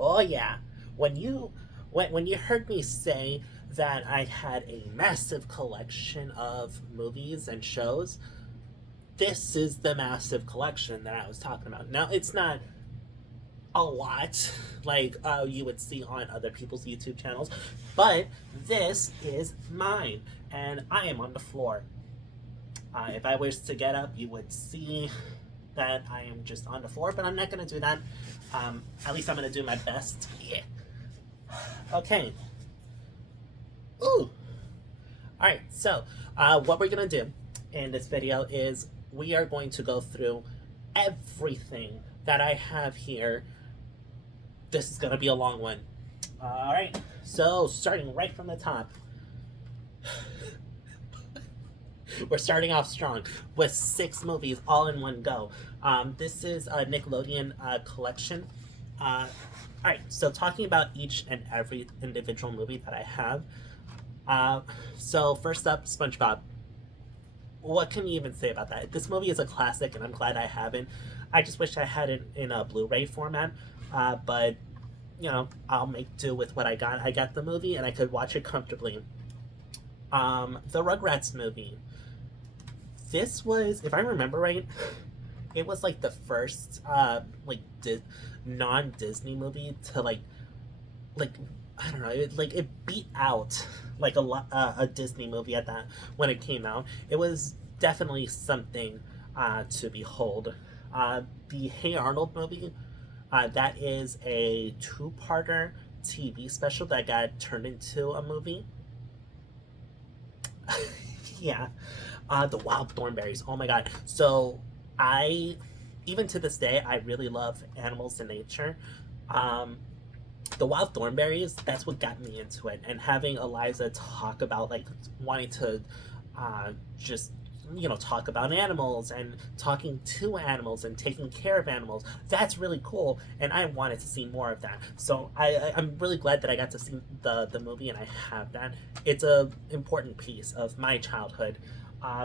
Oh yeah. When you when you heard me say that I had a massive collection of movies and shows, this is the massive collection that I was talking about. Now it's not a lot like you would see on other people's YouTube channels, but this is mine, and I am on the floor. If I was to get up, you would see that I am just on the floor, but I'm not going to do that. At least I'm going to do my best. Yeah. Okay. Ooh. All right. So, what we're going to do in this video is we are going to go through everything that I have here. This is going to be a long one. All right. So, starting right from the top. We're starting off strong with 6 movies all in one go. This is a Nickelodeon collection. All right, so talking about each and every individual movie that I have. So first up, SpongeBob. What can you even say about that? This movie is a classic, and I'm glad I have it. I just wish I had it in a Blu-ray format, but you know, I'll make do with what I got. I got the movie, and I could watch it comfortably. The Rugrats movie. This was, if I remember right, it was like the first non-Disney movie to like I don't know, it beat out like a Disney movie at that when it came out. It was definitely something to behold. The Hey Arnold movie, that is a 2-parter TV special that got turned into a movie. Yeah. The Wild Thornberrys. Oh my god. So I, even to this day, I really love animals in nature. The Wild Thornberrys, that's what got me into it. And having Eliza talk about like wanting to just talk about animals and talking to animals and taking care of animals, that's really cool, and I wanted to see more of that. So I'm really glad that I got to see the movie, and I have that. It's a important piece of my childhood.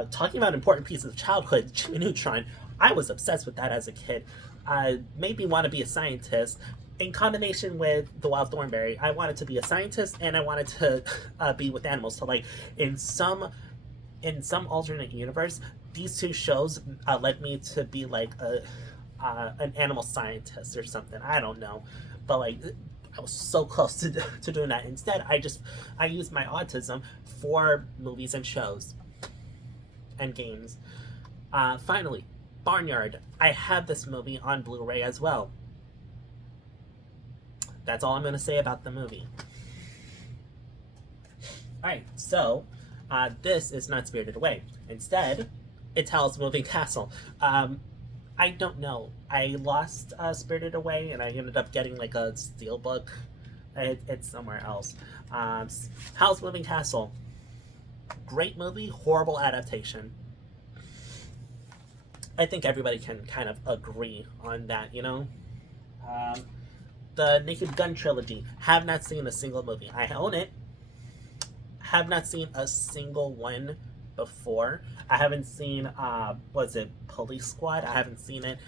Talking about important pieces of childhood, Jimmy Neutron, I was obsessed with that as a kid. Made me want to be a scientist. In combination with the Wild Thornberry, I wanted to be a scientist, and I wanted to be with animals. So like in some alternate universe, these 2 shows led me to be like an animal scientist or something. I don't know, but like I was so close to doing that. Instead, I used my autism for movies and shows and games. Finally, Barnyard. I have this movie on Blu-ray as well. That's all I'm going to say about the movie. Alright, so this is not Spirited Away. Instead, it's Howl's Moving Castle. I don't know. I lost Spirited Away, and I ended up getting like a steelbook. It's somewhere else. Howl's Moving Castle. Great movie, horrible adaptation. I think everybody can kind of agree on that, you know? The Naked Gun trilogy. Have not seen a single movie. I own it. Have not seen a single one before. I haven't seen, was it Police Squad? I haven't seen it.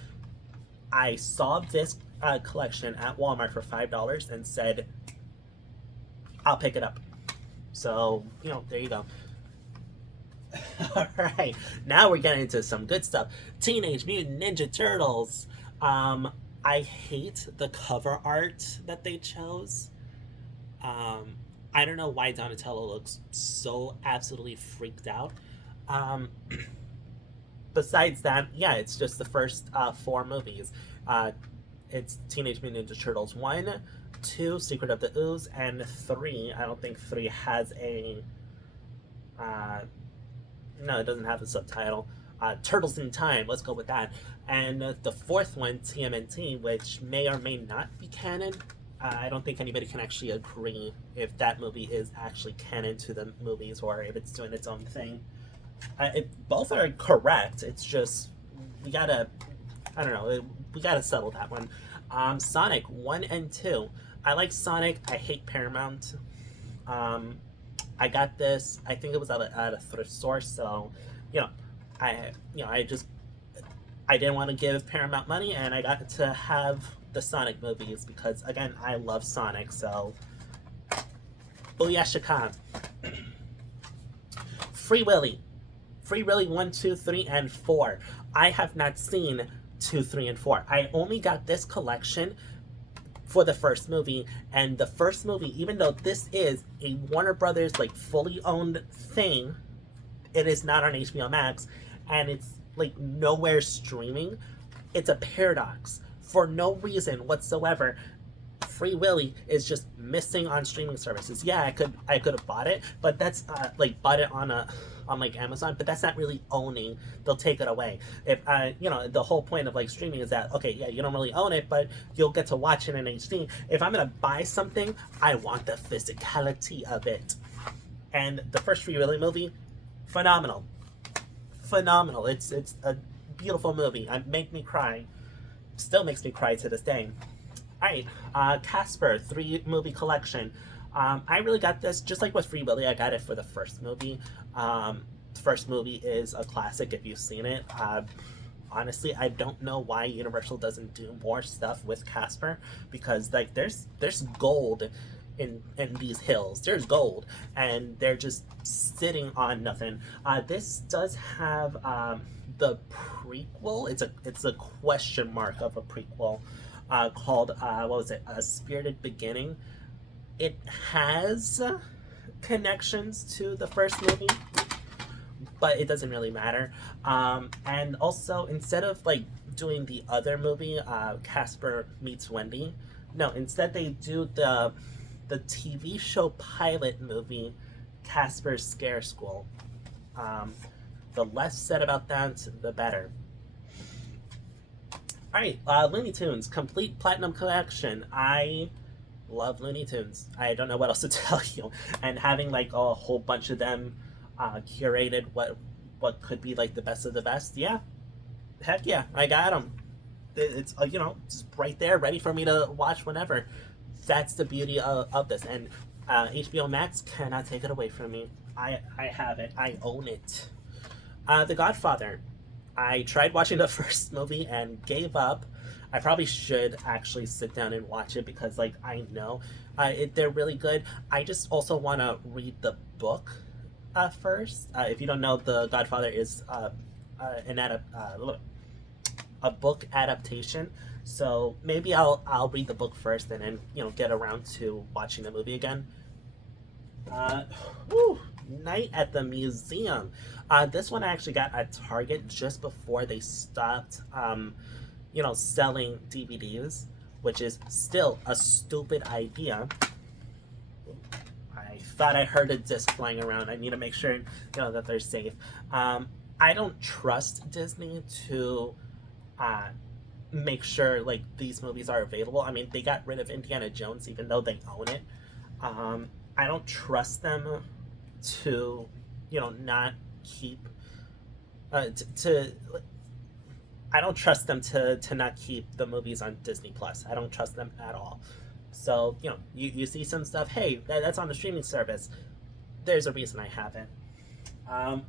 I saw this collection at Walmart for $5 and said, I'll pick it up. So, there you go. Alright, now we're getting into some good stuff. Teenage Mutant Ninja Turtles. I hate the cover art that they chose. I don't know why Donatello looks so absolutely freaked out. Besides that, yeah, it's just the first 4 movies. It's Teenage Mutant Ninja Turtles 1, 2, Secret of the Ooze, and 3. I don't think 3 has a... no, it doesn't have a subtitle. Turtles in Time, let's go with that. And the 4th one, TMNT, which may or may not be canon. I don't think anybody can actually agree if that movie is actually canon to the movies or if it's doing its own thing. Both are correct. It's just, we gotta settle that one. Sonic 1 and 2. I like Sonic. I hate Paramount. I got this, I think it was at a thrift store, so, I didn't want to give Paramount money, and I got to have the Sonic movies because again, I love Sonic. So, Booyah Shaka. Free Willy. Free Willy 1, 2, 3, and 4. I have not seen 2, 3, and 4. I only got this collection for the first movie, and the first movie, even though this is a Warner Brothers like fully owned thing, it is not on HBO Max, and it's like nowhere streaming. It's a paradox. For no reason whatsoever, Free Willy is just missing on streaming services. Yeah, I could have bought it, but that's like bought it on like Amazon, but that's not really owning. They'll take it away. If the whole point of like streaming is that okay, yeah, you don't really own it, but you'll get to watch it in HD. If I'm gonna buy something, I want the physicality of it. And the first Free Willy movie, phenomenal, phenomenal. It's a beautiful movie. It made me cry. Still makes me cry to this day. Alright, Casper 3-movie collection. I really got this, just like with Free Willy, I got it for the first movie. The first movie is a classic if you've seen it. Honestly, I don't know why Universal doesn't do more stuff with Casper, because like there's gold in these hills. There's gold, and they're just sitting on nothing. This does have the prequel. It's a question mark of a prequel. Called what was it? A Spirited Beginning. It has connections to the first movie, but it doesn't really matter. And also, instead of like doing the other movie, Casper Meets Wendy, no, instead they do the TV show pilot movie, Casper's Scare School. The less said about that, the better. Alright, Looney Tunes, complete platinum collection. I love Looney Tunes. I don't know what else to tell you. And having like a whole bunch of them curated what could be like the best of the best, yeah. Heck yeah, I got them. It's just right there, ready for me to watch whenever. That's the beauty of this. And HBO Max cannot take it away from me. I have it. I own it. The Godfather. I tried watching the first movie and gave up. I probably should actually sit down and watch it because, like, I know they're really good. I just also want to read the book first. If you don't know, The Godfather is a book adaptation. So maybe I'll read the book first and then get around to watching the movie again. Night at the Museum. This one I actually got at Target just before they stopped, selling DVDs, which is still a stupid idea. I thought I heard a disc flying around. I need to make sure, that they're safe. I don't trust Disney to make sure like these movies are available. I mean, they got rid of Indiana Jones even though they own it. I don't trust them to not keep I don't trust them to not keep the movies on Disney Plus. I don't trust them at all. So you see some stuff, hey, that's on the streaming service. There's a reason I haven't.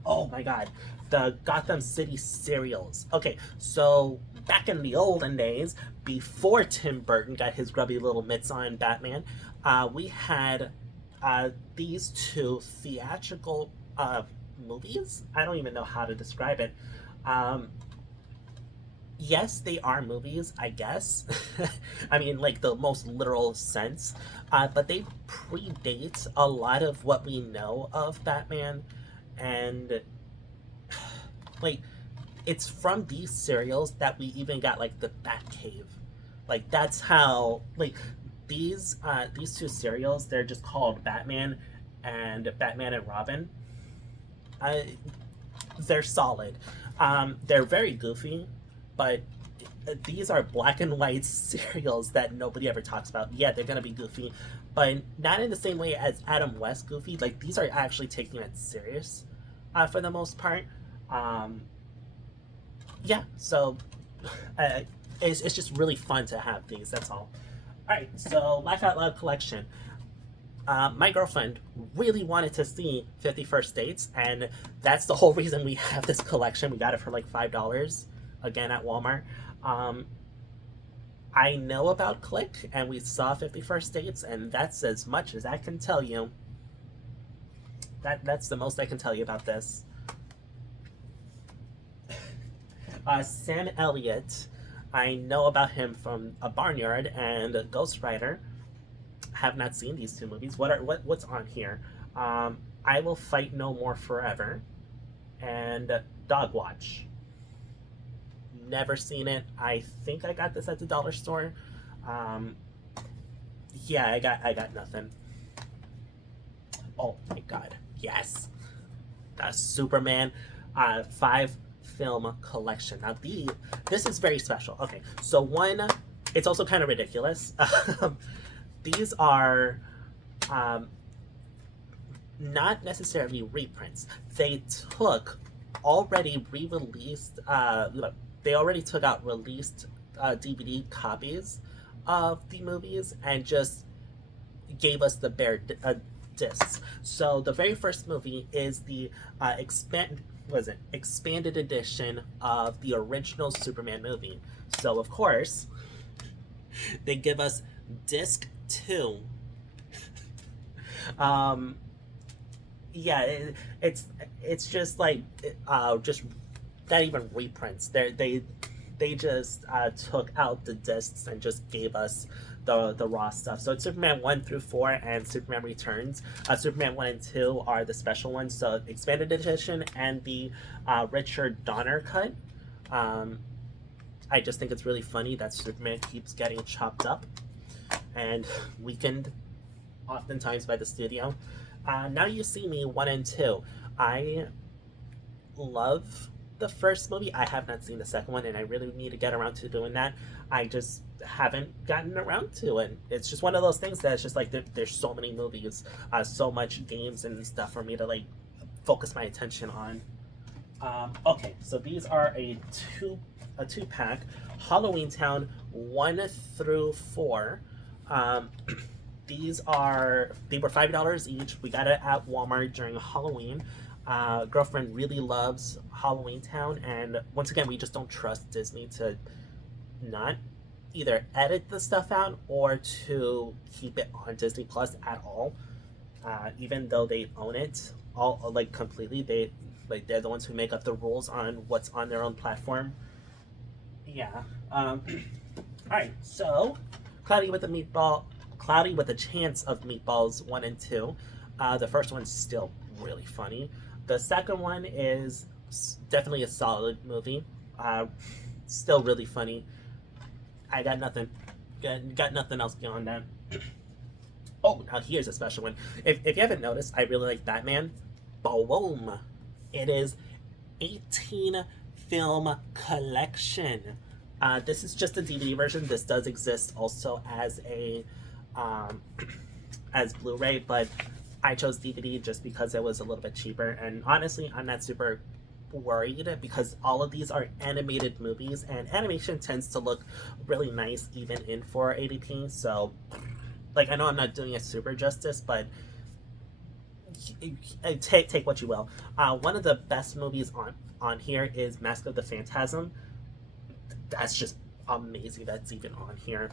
Oh my god, the Gotham City serials. Okay, so back in the olden days, before Tim Burton got his grubby little mitts on Batman, we had these two theatrical movies. I don't even know how to describe it. Yes, they are movies, I guess. I mean, like the most literal sense. But they predate a lot of what we know of Batman. And like it's from these serials that we even got like the Batcave. Like that's how like these two serials, they're just called Batman and Robin. They're solid. They're very goofy, but these are black and white serials that nobody ever talks about. Yeah, they're gonna be goofy, but not in the same way as Adam West goofy. Like these are actually taking it serious for the most part. Yeah, so it's just really fun to have these. That's all. All right, so Laugh Out Loud collection. My girlfriend really wanted to see 50 First Dates, and that's the whole reason we have this collection. We got it for like $5 again at Walmart. I know about Click, and we saw 51st Dates, and that's as much as I can tell you. That's the most I can tell you about this. Sam Elliott, I know about him from A Barnyard and Ghost Rider. Have not seen these two movies. What's on here? I Will Fight No More Forever and Dog Watch. Never seen it. I think I got this at the dollar store. Um, yeah, I got nothing. Oh my god, yes, the Superman 5 film collection. Now this is very special. Okay, so one, it's also kind of ridiculous. These are um, not necessarily reprints. They took already re-released. They already took out released DVD copies of the movies and just gave us the bare discs. So the very first movie is the expanded edition of the original Superman movie. So of course they give us disc 2. um, yeah, it's just like just not even reprints. They just took out the discs and just gave us the raw stuff. So it's Superman 1 through 4 and Superman Returns. Superman 1 and 2 are the special ones. So expanded edition and the Richard Donner cut. Um, I just think it's really funny that Superman keeps getting chopped up and weakened oftentimes by the studio. Now You See Me 1 and 2. I love the first movie. I have not seen the second one, and I really need to get around to doing that. I just haven't gotten around to it. It's just one of those things that it's just like there's so many movies, so much games and stuff for me to like focus my attention on. Okay, so these are a two pack. Halloween Town 1 through 4. Um, they were $5 each. We got it at Walmart during Halloween. Girlfriend really loves Halloween Town, and once again, we just don't trust Disney to not either edit the stuff out or to keep it on Disney Plus at all. Even though they own it all like completely, they're the ones who make up the rules on what's on their own platform. Yeah. All right. So, Cloudy with a Chance of Meatballs 1 and 2. The first one's still really funny. The second one is definitely a solid movie. Still really funny. I got nothing. Got nothing else beyond that. Oh, now here's a special one. If you haven't noticed, I really like Batman. Boom! It is 18 film collection. This is just a DVD version. This does exist also as a as Blu-ray, but I chose DVD just because it was a little bit cheaper. And honestly, I'm not super worried because all of these are animated movies, and animation tends to look really nice even in 480p. So, like, I know I'm not doing it super justice, but take what you will. One of the best movies on here is Mask of the Phantasm. That's just amazing. That's even on here.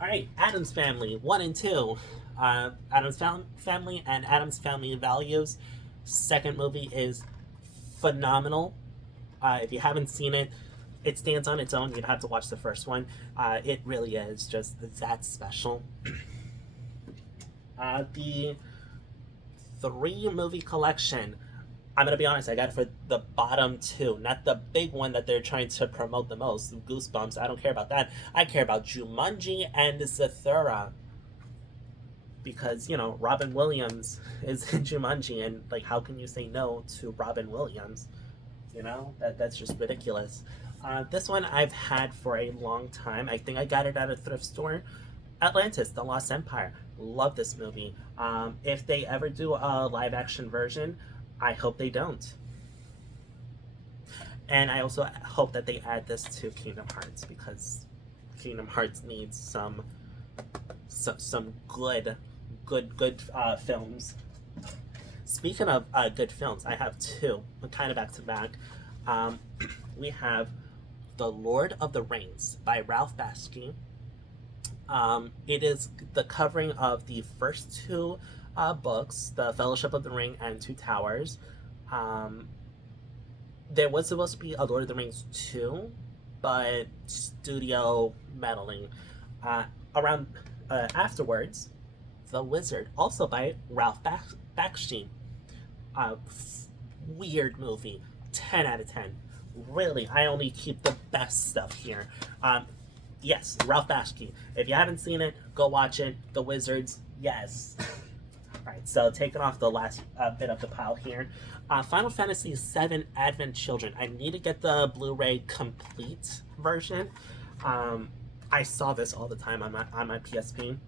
All right, Addams Family 1 and 2. Addams Family and Addams Family Values. Second movie is phenomenal. If you haven't seen it, it stands on its own. You'd have to watch the first one. It really is just that special. The 3 movie collection. I'm gonna be honest, I got it for the bottom 2, not the big one that they're trying to promote the most, Goosebumps. I don't care about that. I care about Jumanji and Zathura. Because, you know, Robin Williams is in Jumanji, and, like, how can you say no to Robin Williams? You know? That's just ridiculous. This one I've had for a long time. I think I got it at a thrift store. Atlantis, The Lost Empire. Love this movie. If they ever do a live action version, I hope they don't. And I also hope that they add this to Kingdom Hearts, because Kingdom Hearts needs some good films. Speaking of good films, I have 2, kind of back to back. We have The Lord of the Rings by Ralph Bakshi. It is the covering of the first two books, The Fellowship of the Ring and Two Towers. Um, there was supposed to be a Lord of the Rings 2, but studio meddling. Uh, around afterwards, The Wizard, also by Ralph Bakshi. Uh, Weird movie. 10 out of 10. Really, I only keep the best stuff here. Yes, Ralph Bakshi. If you haven't seen it, go watch it. The Wizards, yes. Alright, so taking off the last bit of the pile here. Final Fantasy VII Advent Children. I need to get the Blu-ray complete version. I saw this all the time on my PSP.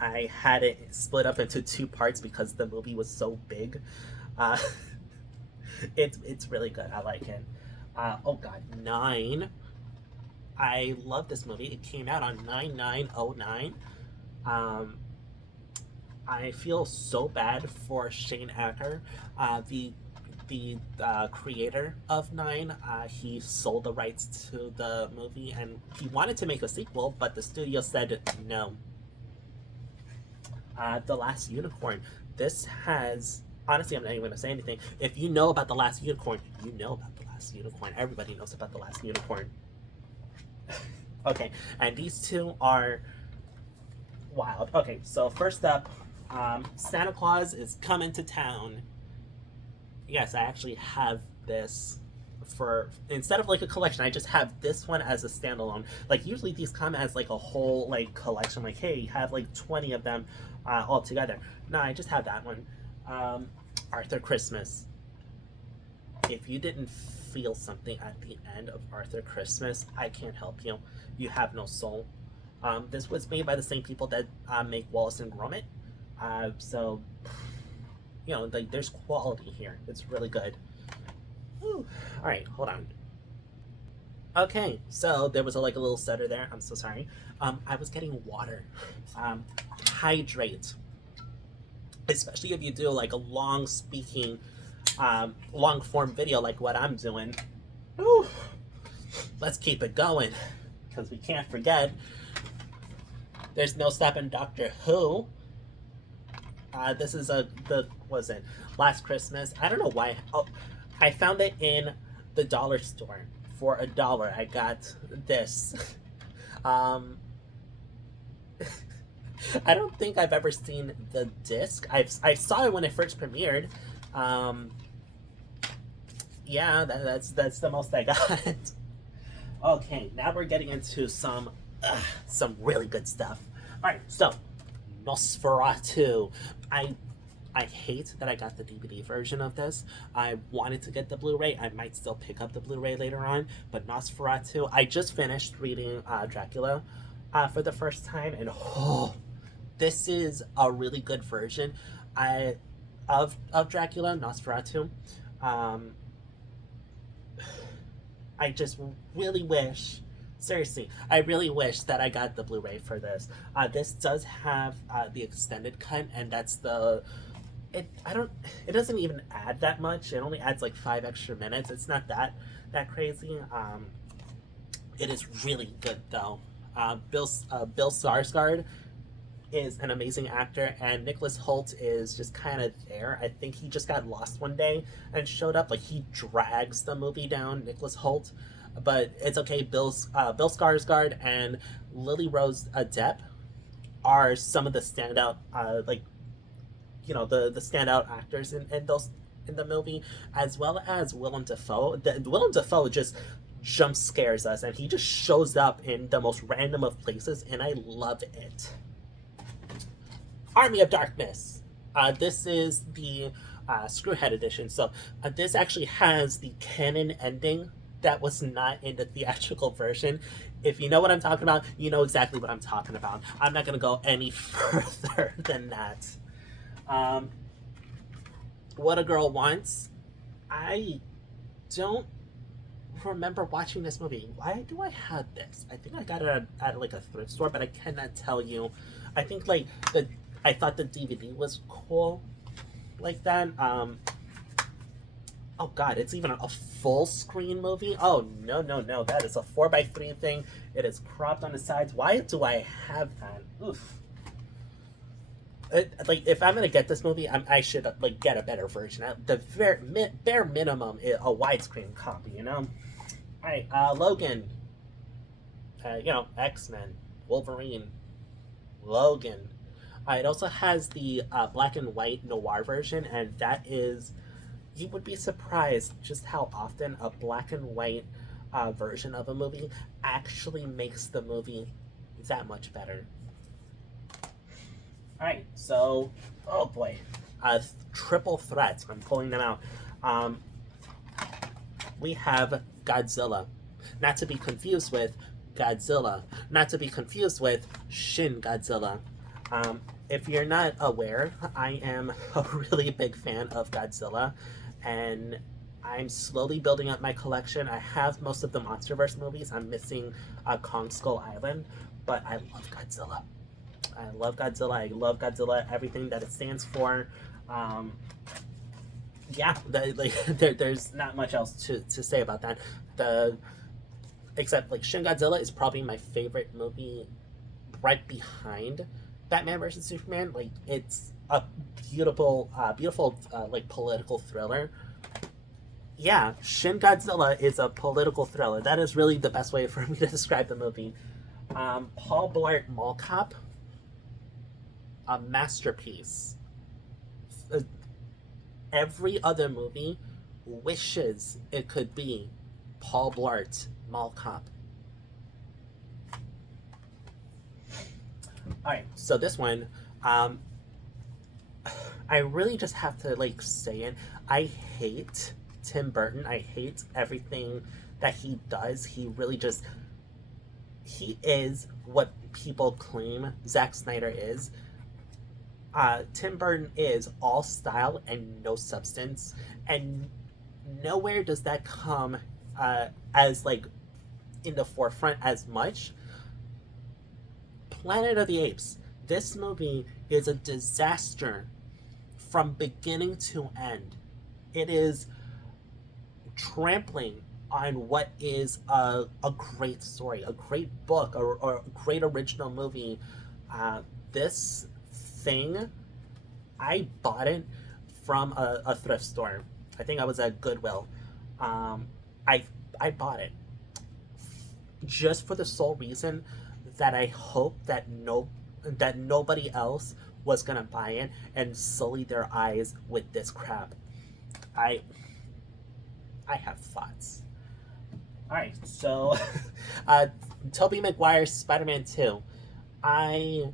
I had it split up into two parts because the movie was so big. Uh, it's really good. I like it. Oh god, 9. I love this movie. It came out on 9909. I feel so bad for Shane Acker, the creator of 9. He sold the rights to the movie and he wanted to make a sequel, but the studio said no. The Last Unicorn. This has, honestly, I'm not even going to say anything. If you know about The Last Unicorn, you know about The Last Unicorn. Everybody knows about The Last Unicorn. Okay, and these two are wild. Okay, so first up, Santa Claus is coming to town. Yes, I actually have this for, instead of like a collection, I just have this one as a standalone. Like usually these come as like a whole like collection, like hey, you have like 20 of them all together. No, I just have that one. Arthur Christmas. If you didn't feel something at the end of Arthur Christmas, I can't help you. You have no soul. This was made by the same people that make Wallace and Gromit. So, you know, like there's quality here. It's really good. Whew. All right, hold on. Okay, so there was a little stutter there. I'm so sorry. I was getting water. Hydrate, especially if you do like a long speaking, long form video like what I'm doing. Whew. Let's keep it going because we can't forget. There's no stopping Doctor Who. This is was it Last Christmas? I don't know why. Oh, I found it in the dollar store for $1. I got this. I don't think I've ever seen the disc. I saw it when it first premiered. Yeah, that's the most I got. Okay, now we're getting into some really good stuff. All right, so Nosferatu. I hate that I got the DVD version of this. I wanted to get the Blu-ray. I might still pick up the Blu-ray later on, but Nosferatu. I just finished reading Dracula for the first time, and this is a really good version of Dracula, Nosferatu. I just really wish, seriously, I really wish that I got the Blu-ray for this. This does have the extended cut, and that's it doesn't even add that much. It only adds like 5 extra minutes. It's not that crazy. It is really good though. Bill Skarsgård is an amazing actor, and Nicholas Hoult is just kind of there. I think he just got lost one day and showed up. Like he drags the movie down, Nicholas Hoult, but it's okay. Bill Skarsgård and Lily Rose Depp are some of the standout the standout actors in the movie, as well as Willem Dafoe. Willem Dafoe just jump scares us, and he just shows up in the most random of places, and I love it. Army of Darkness. This is the Screwhead edition. So this actually has the canon ending that was not in the theatrical version. If you know what I'm talking about, you know exactly what I'm talking about. I'm not going to go any further than that. What a Girl Wants. I don't remember watching this movie. Why do I have this? I think I got it at like a thrift store, but I cannot tell you. I think I thought the DVD was cool like that. Oh god, it's even a full screen movie. Oh no, no, no, that is a 4:3 thing. It is cropped on the sides. Why do I have that? Oof. Like if I'm gonna get this movie, I should like get a better version. At the bare minimum, a widescreen copy. You know. All right, Logan. X-Men, Wolverine, Logan. It also has the black and white noir version, and that is, you would be surprised just how often a black and white version of a movie actually makes the movie that much better. All right, so, oh boy, triple threats. I'm pulling them out. Um, we have Godzilla, not to be confused with Godzilla, not to be confused with Shin Godzilla. If you're not aware, I am a really big fan of Godzilla, and I'm slowly building up my collection. I have most of the MonsterVerse movies. I'm missing Kong Skull Island, but I love Godzilla. I love Godzilla. I love Godzilla, everything that it stands for. Yeah, there's not much else to say about that. Except like Shin Godzilla is probably my favorite movie, right behind Batman versus Superman. Like it's a beautiful like political thriller. Yeah, Shin Godzilla is a political thriller. That is really the best way for me to describe the movie. Paul Blart Mall Cop, a masterpiece. Every other movie wishes it could be Paul Blart Mall Cop. All right, so this one, I really just have to like say it. I hate Tim Burton. I hate everything that he does. He is what people claim Zack Snyder is. Tim Burton is all style and no substance, and nowhere does that come as like in the forefront as much. Planet of the Apes. This movie is a disaster from beginning to end. It is trampling on what is a great story, a great book, or a great original movie. This thing, I bought it from a thrift store. I think I was at Goodwill. I bought it just for the sole reason that I hope that nobody else was gonna buy it and sully their eyes with this crap. I have thoughts. All right, so Tobey Maguire's Spider-Man 2. I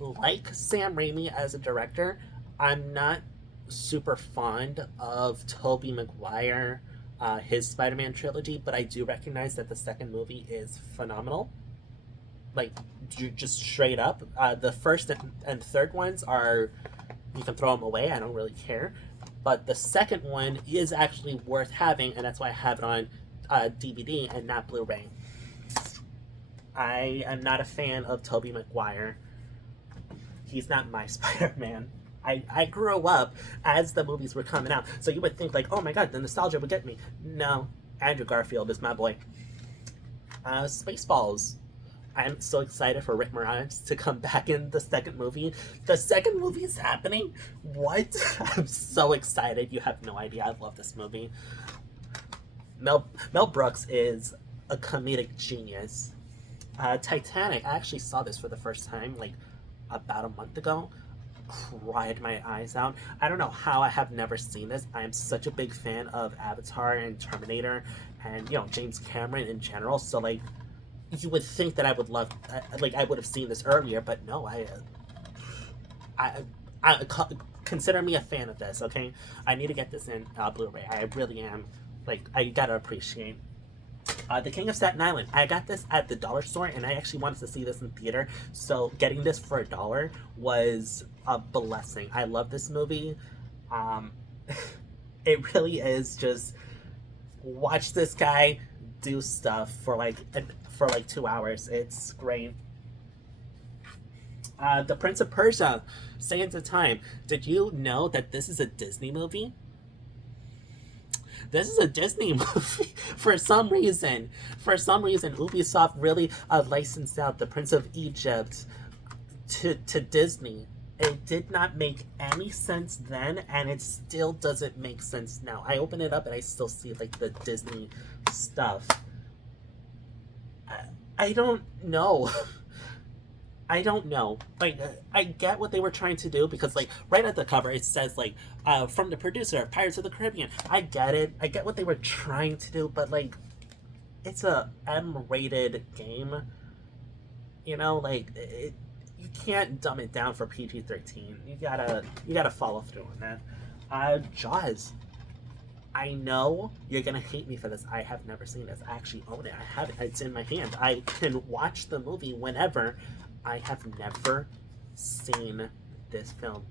like Sam Raimi as a director. I'm not super fond of Tobey Maguire, his Spider-Man trilogy, but I do recognize that the second movie is phenomenal. Like, just straight up. The first and third ones are, you can throw them away. I don't really care. But the second one is actually worth having, and that's why I have it on DVD and not Blu-ray. I am not a fan of Tobey Maguire. He's not my Spider-Man. I grew up as the movies were coming out, so you would think like, oh my god, the nostalgia would get me. No, Andrew Garfield is my boy. Spaceballs. I'm so excited for Rick Moranis to come back in the second movie. The second movie is happening? What? I'm so excited. You have no idea. I love this movie. Mel Brooks is a comedic genius. Titanic, I actually saw this for the first time like about a month ago. Cried my eyes out. I don't know how I have never seen this. I am such a big fan of Avatar and Terminator and James Cameron in general. So like, you would think that I would love, like I would have seen this earlier, but no, I consider me a fan of this. Okay, I need to get this in Blu-ray. I really am. Like, I gotta appreciate. The King of Staten Island. I got this at the dollar store, and I actually wanted to see this in theater. So getting this for $1 was a blessing. I love this movie. It really is just watch this guy do stuff for like 2 hours. It's great. The Prince of Persia, Sands of Time. Did you know that this is a Disney movie? This is a Disney movie. For some reason, Ubisoft really licensed out the Prince of Egypt to Disney. It did not make any sense then, and it still doesn't make sense now. I open it up and I still see like the Disney stuff. I don't know. I don't know. Like, I get what they were trying to do because, like, right at the cover it says like, from the producer of Pirates of the Caribbean. I get it. I get what they were trying to do, but like, it's a M-rated game. You know, like you can't dumb it down for PG-13. You gotta follow through on that. Jaws. I know you're gonna hate me for this. I have never seen this. I actually own it. I have it. It's in my hand. I can watch the movie whenever. I have never seen this film.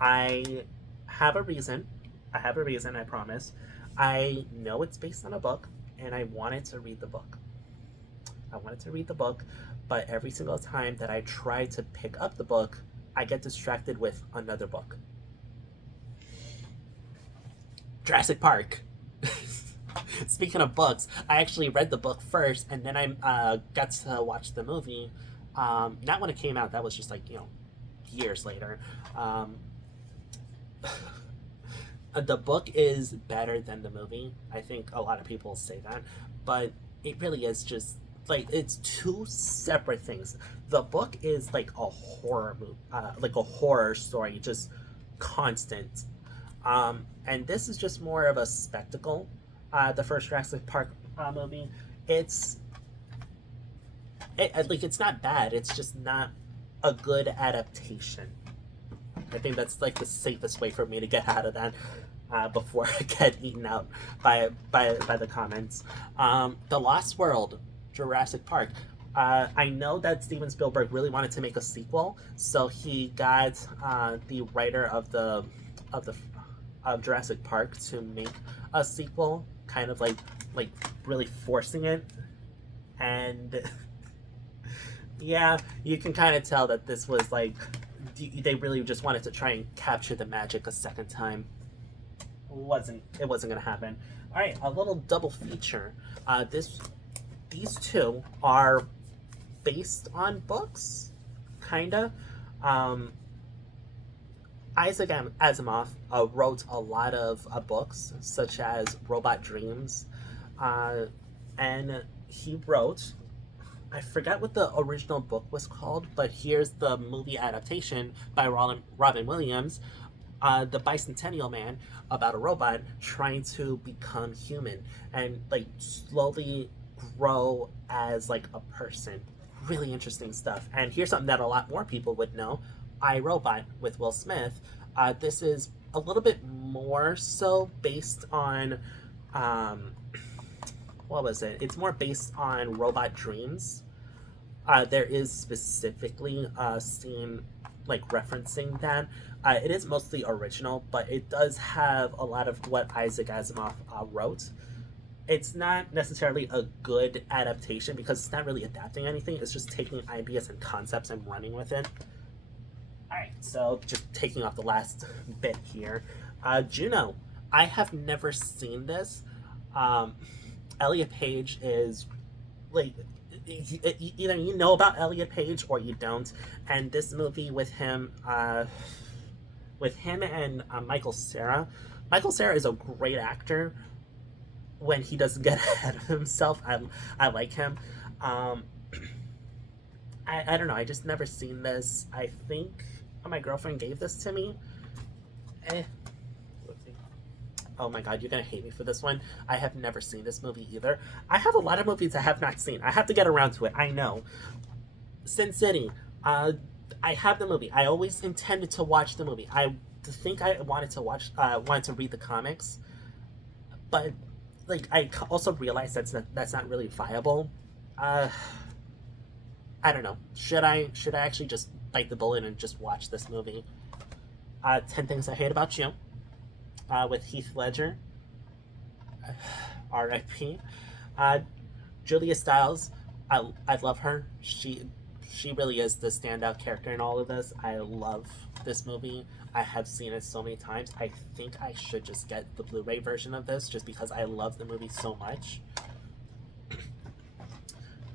I have a reason. I promise. I know it's based on a book, and I wanted to read the book. But every single time that I try to pick up the book, I get distracted with another book. Jurassic Park. Speaking of books, I actually read the book first, and then I got to watch the movie. Not when it came out. That was just like, years later. The book is better than the movie. I think a lot of people say that, but it really is just like it's two separate things. The book is like a horror movie, like a horror story, just constant. And this is just more of a spectacle. The first Jurassic Park movie, it's it's not bad. It's just not a good adaptation. I think that's like the safest way for me to get out of that before I get eaten out by the comments. The Lost World, Jurassic Park. I know that Steven Spielberg really wanted to make a sequel, so he got the writer of Jurassic Park to make a sequel, kind of like really forcing it, and yeah, you can kind of tell that this was like they really just wanted to try and capture the magic a second time. It wasn't gonna happen. All right, a little double feature. These two are based on books, kinda. Isaac Asimov wrote a lot of books, such as Robot Dreams, and he wrote, I forget what the original book was called, but here's the movie adaptation by Robin Williams, The Bicentennial Man, about a robot trying to become human and like slowly grow as like a person. Really interesting stuff. And here's something that a lot more people would know. I, Robot with Will Smith. This is a little bit more so based on what was it? It's more based on Robot Dreams. There is specifically a scene like referencing that. It is mostly original, but it does have a lot of what Isaac Asimov wrote. It's not necessarily a good adaptation because it's not really adapting anything. It's just taking ideas and concepts and running with it. Alright, so just taking off the last bit here. Juno. I have never seen this. Elliot Page is like either you know about Elliot Page or you don't. And this movie with him and Michael Cera. Michael Cera is a great actor when he doesn't get ahead of himself. I like him. I don't know. I just never seen this. I think my girlfriend gave this to me. Oh my god, you're gonna hate me for this one. I have never seen this movie either. I have a lot of movies I have not seen. I have to get around to it. I know. Sin City. I have the movie. I always intended to watch the movie. I think I wanted to read the comics, but like I also realized that's not really viable. I don't know. Should I actually just bite the bullet and just watch this movie? 10 Things I Hate About You, with Heath Ledger, R.I.P. Julia Stiles, I love her. she really is the standout character in all of this. I love this movie. I have seen it so many times. I think I should just get the Blu-ray version of this just because I love the movie so much.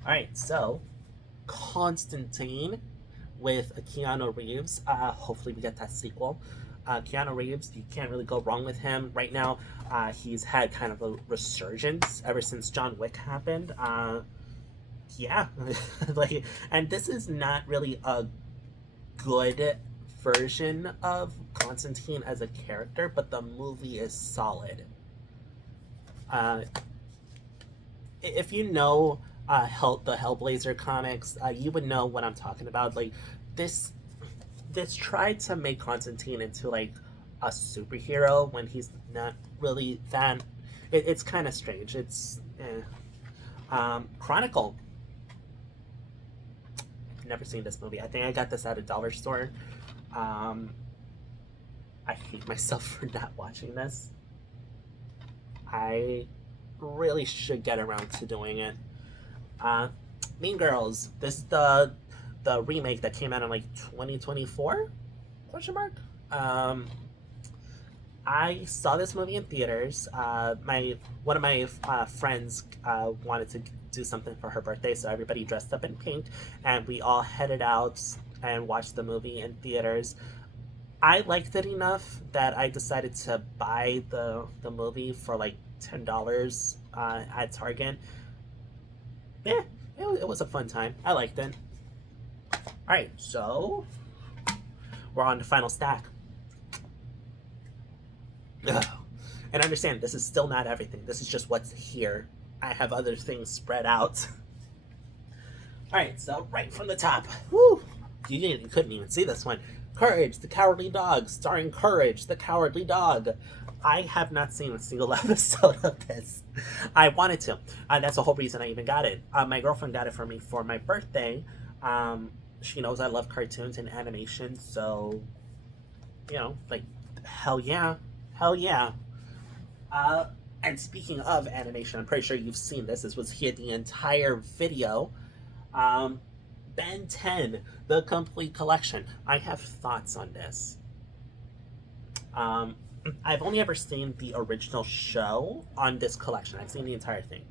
Alright, so Constantine with Keanu Reeves. Hopefully we get that sequel. Keanu Reeves, you can't really go wrong with him right now. He's had kind of a resurgence ever since John Wick happened. Yeah, like, and this is not really a good version of Constantine as a character, but the movie is solid. If you know the Hellblazer comics, you would know what I'm talking about. Like this tried to make Constantine into like a superhero when he's not really that. It's kind of strange. It's Chronicle. Never seen this movie. I think I got this at a dollar store. I hate myself for not watching this. I really should get around to doing it. Mean Girls. This is the remake that came out in like 2024? Question mark. I saw this movie in theaters. One of my friends wanted to do something for her birthday, so everybody dressed up in pink, and we all headed out and watched the movie in theaters. I liked it enough that I decided to buy the movie for like $10 at Target. Yeah, it was a fun time. I liked it. Alright, so we're on the final stack. Ugh. And understand, this is still not everything. This is just what's here. I have other things spread out. Alright, so right from the top. Woo! You couldn't even see this one. Courage, the Cowardly Dog, starring Courage, the Cowardly Dog. I have not seen a single episode of this. I wanted to. That's the whole reason I even got it. My girlfriend got it for me for my birthday. She knows I love cartoons and animation, so, you know, like, hell yeah. Hell yeah. And speaking of animation, I'm pretty sure you've seen this. This was here the entire video. Ben 10, the complete collection. I have thoughts on this. I've only ever seen the original show on this collection. I've seen the entire thing.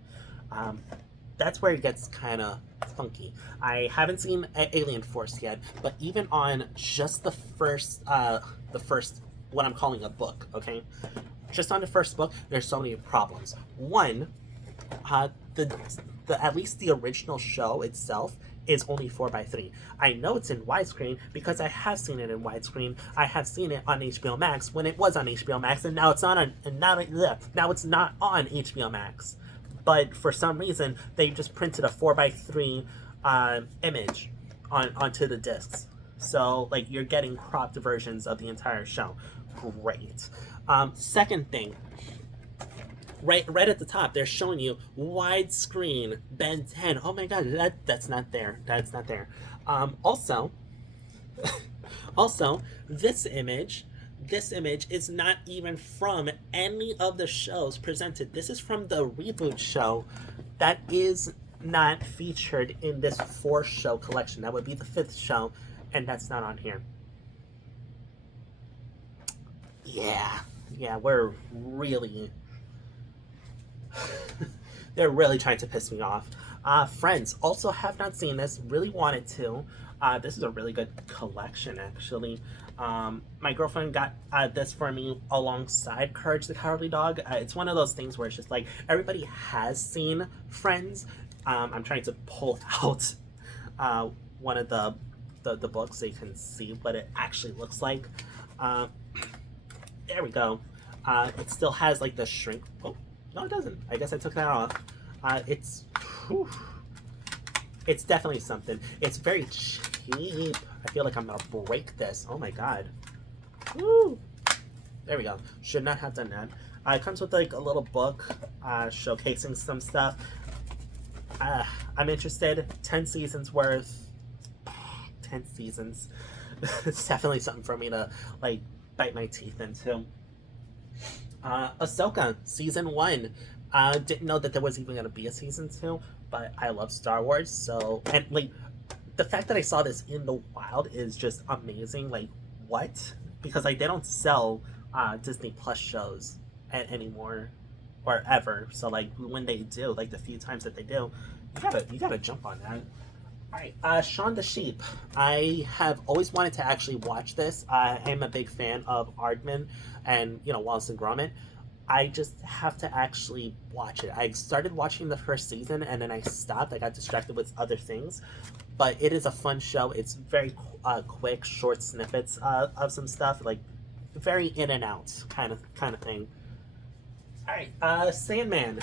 That's where it gets kind of funky. I haven't seen Alien Force yet, but even on just the first, what I'm calling a book, okay? Just on the first book, there's so many problems. One, at least the original show itself is only 4:3. I know it's in widescreen because I have seen it in widescreen. I have seen it on HBO Max when it was on HBO Max, and now it's not on. And now it's not on HBO Max. But for some reason, they just printed a 4:3 image onto the discs. So like you're getting cropped versions of the entire show. Great. Second thing. Right at the top, they're showing you widescreen Ben 10. Oh my god, that's not there. That's not there. Also, this image is not even from any of the shows presented. This is from the reboot show that is not featured in this 4-show collection. That would be the 5th show, and that's not on here. Yeah, we're really... They're really trying to piss me off. Friends, also have not seen this, really wanted to. This is a really good collection, actually. My girlfriend got this for me alongside Courage the Cowardly Dog. It's one of those things where it's just like, everybody has seen Friends. I'm trying to pull out one of the books so you can see what it actually looks like. There we go. It still has like the shrink... Oh, no it doesn't. I guess I took that off. It's definitely something. It's very cheap. I feel like I'm gonna break this. Oh my god. Woo! There we go. Should not have done that. It comes with like a little book showcasing some stuff. I'm interested. 10 seasons worth. 10 seasons. It's definitely something for me to like bite my teeth into. Ahsoka season 1. Didn't know that there was even gonna be a season 2, but I love Star Wars, so and like the fact that I saw this in the wild is just amazing. Like, what? Because like they don't sell Disney Plus shows anymore or ever. So like when they do, like the few times that they do, you gotta jump on that. All right, Shaun the Sheep. I have always wanted to actually watch this. I am a big fan of Aardman and Wallace and Gromit. I just have to actually watch it. I started watching the first season and then I stopped. I got distracted with other things, but it is a fun show. It's very quick, short snippets of some stuff, like very in and out kind of thing. All right, Sandman.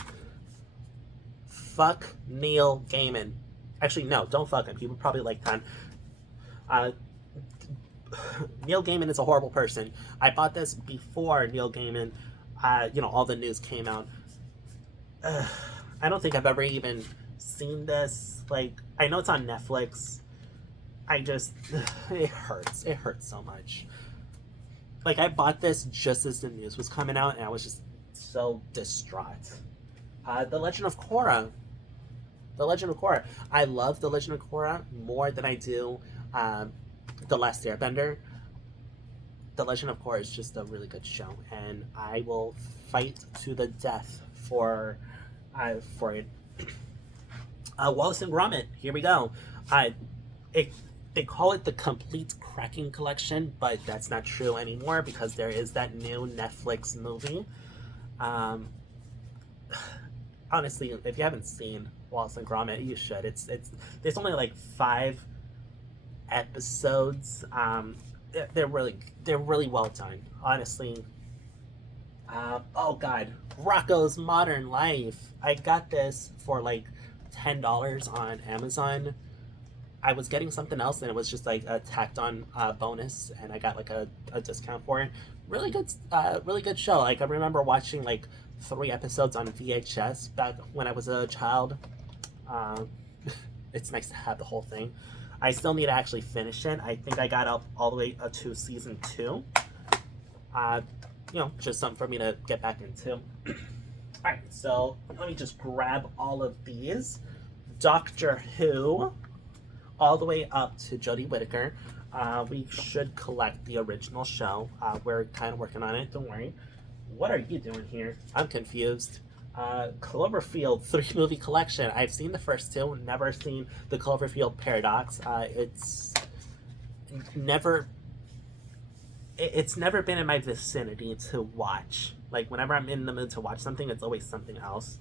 Fuck Neil Gaiman. Actually, no, don't fuck him. He would probably like that. Uh, Neil Gaiman is a horrible person. I bought this before Neil Gaiman, all the news came out. I don't think I've ever even seen this. Like, I know it's on Netflix. I just, it hurts. It hurts so much. Like, I bought this just as the news was coming out, and I was just so distraught. The Legend of Korra. The Legend of Korra. I love The Legend of Korra more than I do The Last Airbender. The Legend of Korra is just a really good show, and I will fight to the death for it. Wallace and Gromit. Here we go. They call it the Complete Cracking Collection, but that's not true anymore because there is that new Netflix movie. Honestly, if you haven't seen Wallace and Gromit, you should. It's there's only like 5 episodes. They're really well done. Honestly. Oh God, Rocco's Modern Life. I got this for like $10 on Amazon. I was getting something else and it was just like a tacked on bonus, and I got like a discount for it. Really good show. Like I remember watching like 3 episodes on VHS back when I was a child. It's nice to have the whole thing. I still need to actually finish it. I think I got up all the way to season 2. Just something for me to get back into. Alright, so let me just grab all of these. Doctor Who, all the way up to Jodie Whittaker. We should collect the original show. We're kind of working on it, don't worry. What are you doing here? I'm confused. Cloverfield 3-movie collection. I've seen the first 2, never seen the Cloverfield Paradox. It's never been in my vicinity to watch. Like whenever I'm in the mood to watch something, it's always something else.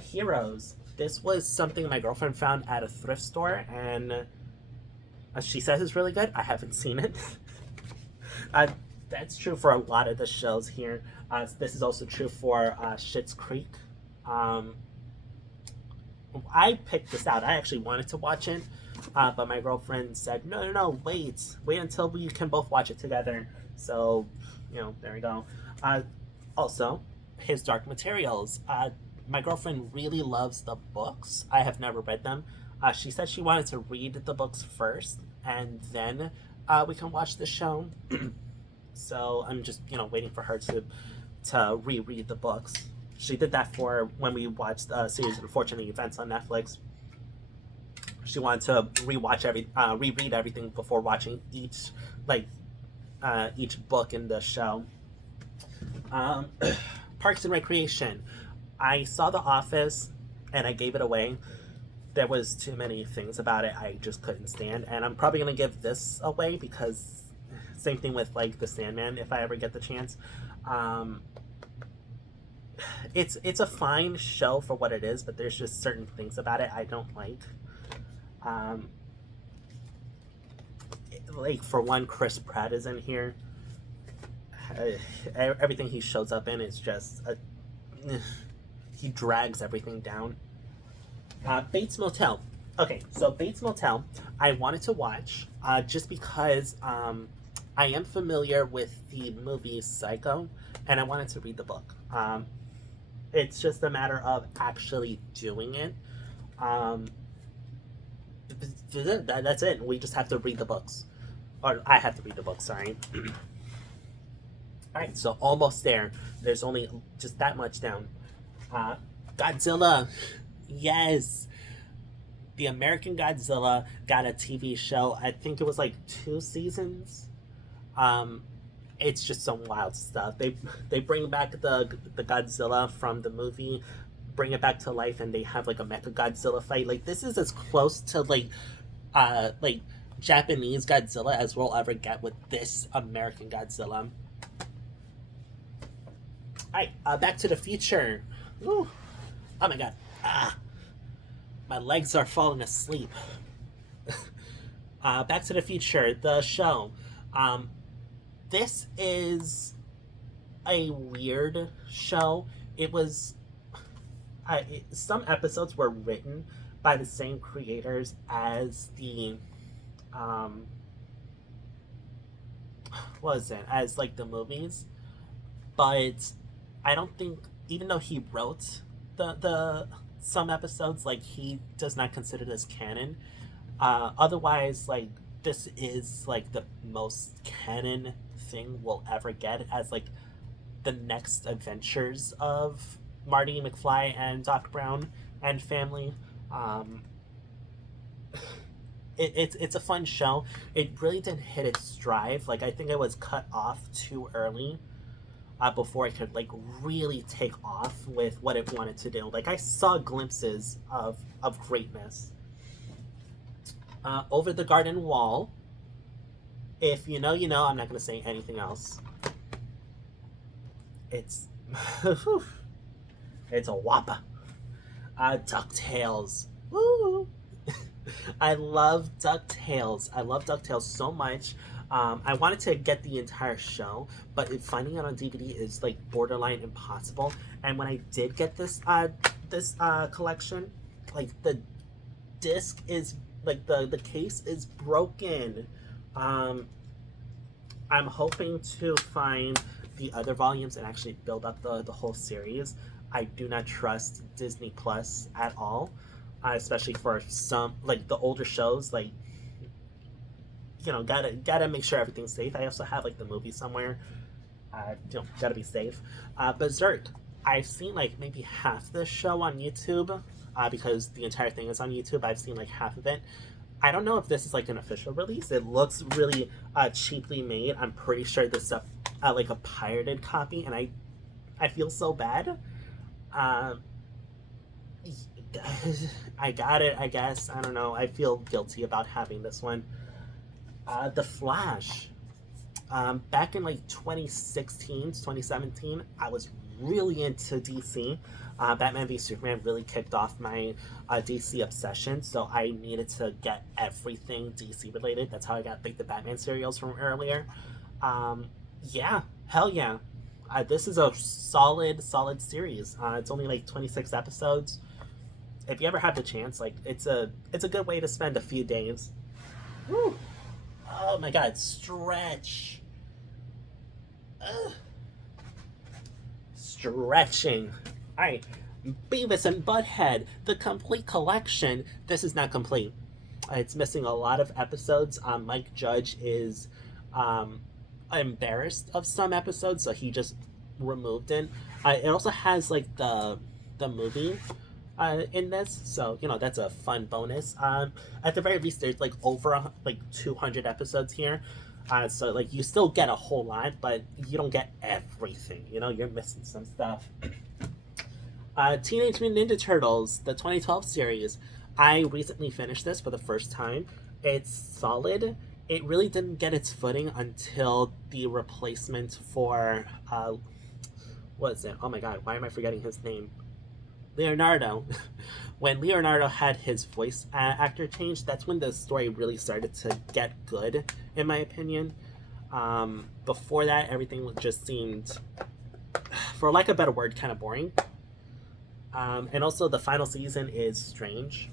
Heroes. This was something my girlfriend found at a thrift store, and she says it's really good. I haven't seen it. That's true for a lot of the shows here. This is also true for Schitt's Creek. I picked this out. I actually wanted to watch it, but my girlfriend said, no, wait until we can both watch it together. So, there we go. Also, His Dark Materials. My girlfriend really loves the books. I have never read them. She said she wanted to read the books first, and then we can watch the show. So I'm just, waiting for her to reread the books. She did that for when we watched a series of Unfortunate Events on Netflix. She wanted to reread everything before watching each book in the show. Parks and Recreation. I saw The Office and I gave it away. There was too many things about it I just couldn't stand, and I'm probably gonna give this away because same thing with like The Sandman if I ever get the chance. It's a fine show for what it is, but there's just certain things about it I don't like. Like for one, Chris Pratt is in here. Everything he shows up in is just he drags everything down. Bates Motel. Okay, so Bates Motel, I wanted to watch just because I am familiar with the movie Psycho, and I wanted to read the book. It's just a matter of actually doing it. That's it. We just have to read the books. Or I have to read the books, sorry. Alright, so almost there. There's only just that much down. Godzilla. Yes. The American Godzilla got a TV show. I think it was like 2 seasons. Um, it's just some wild stuff. They bring back the Godzilla from the movie, bring it back to life, and they have like a Mecha Godzilla fight. Like this is as close to like Japanese Godzilla as we'll ever get with this American Godzilla. Alright, Back to the Future. Woo. Oh my god. My legs are falling asleep. Back to the Future, the show. This is a weird show. It was. Some episodes were written by the same creators as the. What is it? As like the movies. But I don't think. Even though he wrote the some episodes, like he does not consider this canon. Otherwise, like this is like the most canon thing we'll ever get as like the next adventures of Marty McFly and Doc Brown and family. It's a fun show. It really didn't hit its stride. Like I think it was cut off too early. Before it could like really take off with what it wanted to do. Like I saw glimpses of greatness. Over the Garden Wall. If you know, you know. I'm not gonna say anything else. It's it's a whopper. DuckTales. Woo! I love DuckTales. I love DuckTales so much. I wanted to get the entire show, but finding it on DVD is like borderline impossible. And when I did get this collection, like the disc is like the case is broken. I'm hoping to find the other volumes and actually build up the whole series. I do not trust Disney Plus at all, especially for some like the older shows. Like gotta make sure everything's safe. I also have like the movie somewhere. Gotta be safe. Berserk. I've seen like maybe half the show on YouTube because the entire thing is on YouTube. I've seen like half of it. I don't know if this is like an official release. It looks really cheaply made. I'm pretty sure this is like a pirated copy, and I feel so bad. I got it, I guess. I don't know. I feel guilty about having this one. The Flash. Back in like 2016, 2017, I was really into DC. Batman v Superman really kicked off my DC obsession, so I needed to get everything DC related. That's how I got like the Batman serials from earlier. Yeah, hell yeah. This is a solid series. It's only like 26 episodes. If you ever have the chance, like it's a good way to spend a few days. Woo! Oh my god, stretch. Ugh. Stretching. Alright, Beavis and Butthead, the complete collection. This is not complete. It's missing a lot of episodes. Mike Judge is embarrassed of some episodes, so he just removed it. It also has like the movie in this, so that's a fun bonus. At the very least, there's like over like 200 episodes here, so like you still get a whole lot, but you don't get everything. You're missing some stuff. Teenage Mutant Ninja Turtles, the 2012 series. I recently finished this for the first time. It's solid. It really didn't get its footing until the replacement for what is it? Oh my god, why am I forgetting his name? Leonardo. When Leonardo had his voice actor changed, that's when the story really started to get good, in my opinion. Before that, everything just seemed, for lack of a better word, kind of boring. And also, the final season is strange.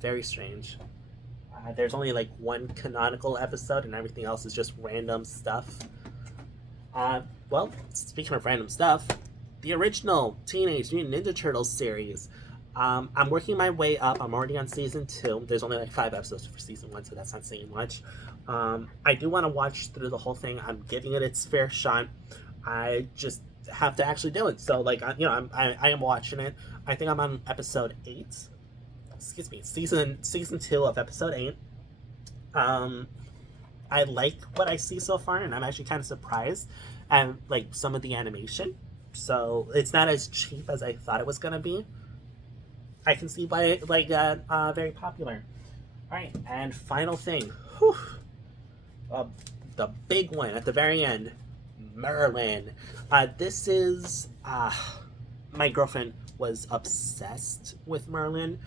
Very strange. There's only like one canonical episode, and everything else is just random stuff. Well, speaking of random stuff, the original Teenage Mutant Ninja Turtles series. I'm working my way up. I'm already on season 2. There's only like 5 episodes for season 1, so that's not saying much. I do want to watch through the whole thing. I'm giving it its fair shot. I just have to actually do it. So like I am watching it. I think I'm on episode 8. excuse me, season 2 of episode 8. Um, I like what I see so far, and I'm actually kind of surprised at like some of the animation. So it's not as cheap as I thought it was gonna be. I can see why it like got very popular. All right, and final thing, whew, uh, the big one at the very end, Merlin. This is my girlfriend was obsessed with Merlin,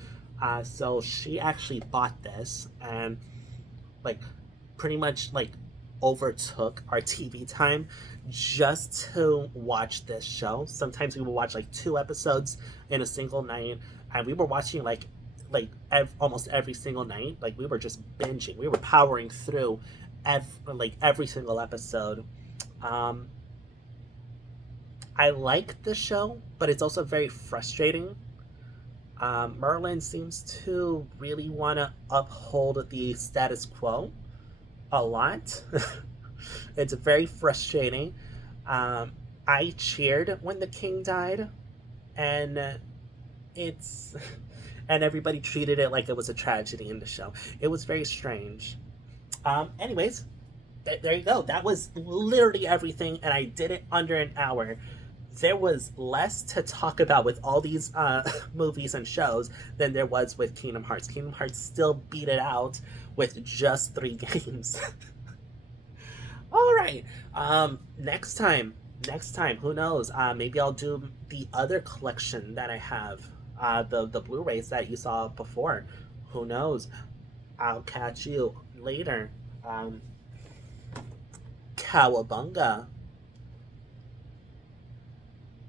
so she actually bought this and like pretty much like overtook our TV time just to watch this show. Sometimes we would watch like 2 episodes in a single night, and we were watching almost every single night. Like we were just binging. We were powering through every single episode. Um, I like the show, but it's also very frustrating. Merlin seems to really want to uphold the status quo a lot. It's very frustrating. Um, I cheered when the king died, and it's and everybody treated it like it was a tragedy in the show. It was very strange. Anyways, there you go. That was literally everything, and I did it under an hour. There was less to talk about with all these movies and shows than there was with Kingdom Hearts. Kingdom Hearts still beat it out with just 3 games. All right. Next time, who knows? Maybe I'll do the other collection that I have, the Blu-rays that you saw before. Who knows? I'll catch you later. Cowabunga.